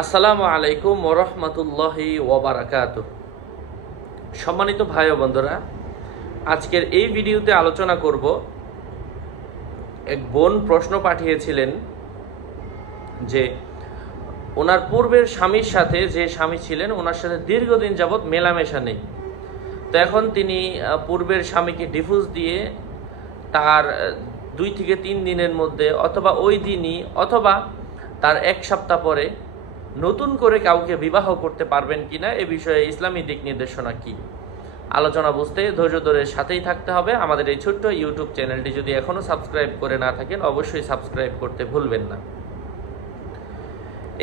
আসসালামু আলাইকুম ওয়া রাহমাতুল্লাহি ওয়া বারাকাতুহু। সম্মানিত ভাই ও বন্ধুরা, আজকের এই ভিডিওতে আলোচনা করব, এক বোন প্রশ্ন পাঠিয়েছিলেন যে ওনার পূর্বের স্বামীর সাথে, যে স্বামী ছিলেন ওনার সাথে দীর্ঘদিন যাবৎ মেলামেশা নেই। তো এখন তিনি পূর্বের স্বামীকে ডিভোর্স দিয়ে তার 2 থেকে 3 দিনের মধ্যে অথবা ওই দিনই অথবা তার 1 সপ্তাহ পরে নতুন করে কাউকে বিবাহ করতে পারবেন কিনা, এ বিষয়ে ইসলামী দিক নির্দেশনা কি, আলোচনা বুঝতে ধৈর্য ধরে সাথেই থাকতে হবে। আমাদের এই ছোট্ট ইউটিউব চ্যানেলটি যদি এখনো সাবস্ক্রাইব করে না থাকেন, অবশ্যই সাবস্ক্রাইব করতে ভুলবেন না।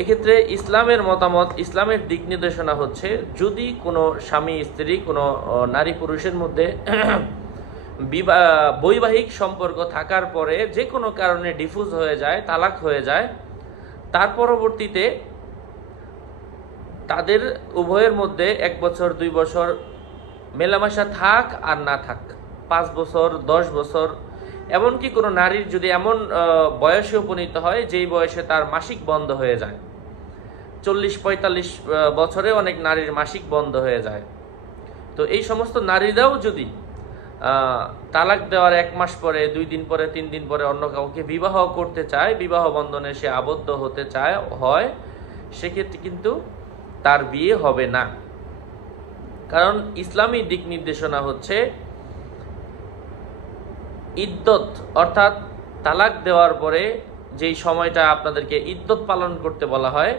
এক্ষেত্রে ইসলামের মতামত, ইসলামের দিক নির্দেশনা হচ্ছে, যদি কোনো স্বামী স্ত্রী, কোনো নারী পুরুষের মধ্যে বৈবাহিক সম্পর্ক থাকার পরে যে কোনো কারণে ডিভোর্স হয়ে যায়, তালাক হয়ে যায়, তার পরবর্তীতে তাদের উভয়ের মধ্যে 1 বছর 2 বছর মেলামেশা থাক আর না থাক, 5 বছর 10 বছর, এমনকি কোনো নারীর যদি এমন বয়সে উপনীত হয় যেই বয়সে তার মাসিক বন্ধ হয়ে যায়, 40-45 বছরে অনেক নারীর মাসিক বন্ধ হয়ে যায়, তো এই সমস্ত নারীরাও যদি তালাক দেওয়ার 1 মাস পরে, 2 দিন পরে, 3 দিন পরে অন্য কাউকে বিবাহ করতে চায়, বিবাহ বন্ধনে সে আবদ্ধ হতে হয়, সেক্ষেত্রে কিন্তু তার বিয়ে হবে না। কারণ ইসলামী দিক নির্দেশনা হচ্ছে, ইদ্যত অর্থাৎ তালাক দেওয়ার পরে যেই সময়টা আপনাদেরকে ইদ্যত পালন করতে বলা হয়,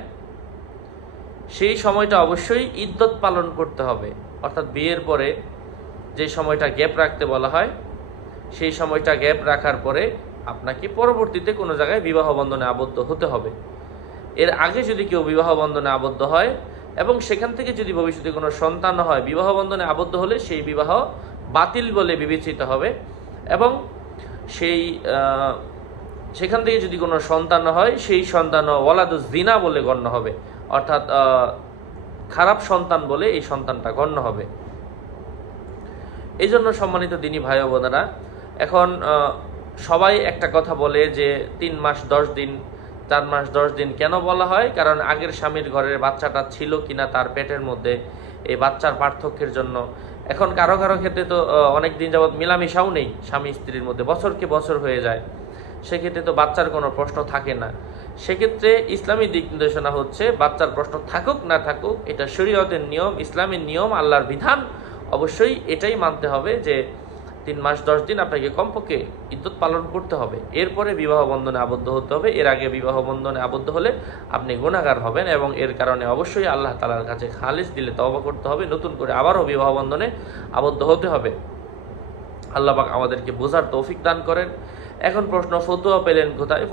সেই সময়টা অবশ্যই ইদ্যত পালন করতে হবে। অর্থাৎ বিয়ের পরে যে সময়টা গ্যাপ রাখতে বলা হয়, সেই সময়টা গ্যাপ রাখার পরে আপনাকে পরবর্তীতে কোনো জায়গায় বিবাহ বন্ধনে আবদ্ধ হতে হবে। এর আগে যদি কেউ বিবাহ বন্ধনে আবদ্ধ হয় এবং সেখান থেকে যদি ভবিষ্যতে কোনো সন্তান হয়, বিবাহ বন্ধনে আবদ্ধ হলে সেই বিবাহ বাতিল বলে বিবেচিত হবে এবং সেখান থেকে যদি কোনো সন্তান হয়, সেই সন্তান ওয়ালাদুজ জিনা বলে গণ্য হবে, অর্থাৎ খারাপ সন্তান বলে এই সন্তানটা গণ্য হবে। এই জন্য সম্মানিত দিনী ভাই ও বোনেরা, এখন সবাই একটা কথা বলে যে 3 মাস 10 দিন, 4 মাস 10 দিন কেন বলা হয়? কারণ আগের স্বামীর ঘরের বাচ্চাটা ছিল কিনা তার পেটের মধ্যে, এই বাচ্চার পার্থক্যের জন্য। এখন কারো কারো ক্ষেত্রে তো অনেক দিন যাবৎ মিলামিশাও নেই স্বামী স্ত্রীর মধ্যে, বছরকে বছর হয়ে যায়, সেক্ষেত্রে তো বাচ্চার কোনো প্রশ্ন থাকে না। সেক্ষেত্রে ইসলামী দিক নির্দেশনা হচ্ছে, বাচ্চার প্রশ্ন থাকুক না থাকুক, এটা শরীয়তের নিয়ম, ইসলামের নিয়ম, আল্লাহর বিধান, অবশ্যই এটাই মানতে হবে যে 3 মাস 10 দিন আপনাকে কমপক্ষে ইদ্যত পালন করতে হবে, এরপরে বিবাহ বন্ধনে আবদ্ধ হতে হবে। এর আগে বিবাহ বন্ধনে আবদ্ধ হলে আপনি গুনাহগার হবেন এবং এর কারণে অবশ্যই আল্লাহ তাআলার কাছে খালিস দিলে তওবা করতে হবে, নতুন করে আবারও বিবাহ বন্ধনে আবদ্ধ হতে হবে। আল্লাহ পাক আমাদেরকে বোঝার তৌফিক দান করেন। এখন প্রশ্ন, ফতোয়া পেলেন কোথায়?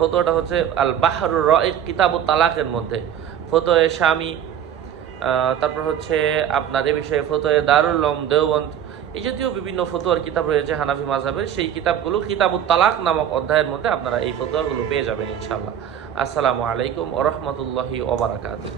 ফতোয়াটা হচ্ছে আল বাহরুর রাইক কিতাবুত তালাকের মধ্যে, ফতোয়া স্বামী, তারপর হচ্ছে আপনার এ বিষয়ে ফতোয়া দারুল উলুম দেওবন্দ, এই জাতীয় বিভিন্ন ফতোয়ার কিতাব রয়েছে হানাফি মাযহাবের, সেই কিতাবগুলো কিতাবুত তালাক নামক অধ্যায়ের মধ্যে আপনারা এই ফতোয়াগুলো পেয়ে যাবেন ইনশাআল্লাহ। আসসালামু আলাইকুম ওয়া রাহমাতুল্লাহি ওয়া বারাকাতুহু।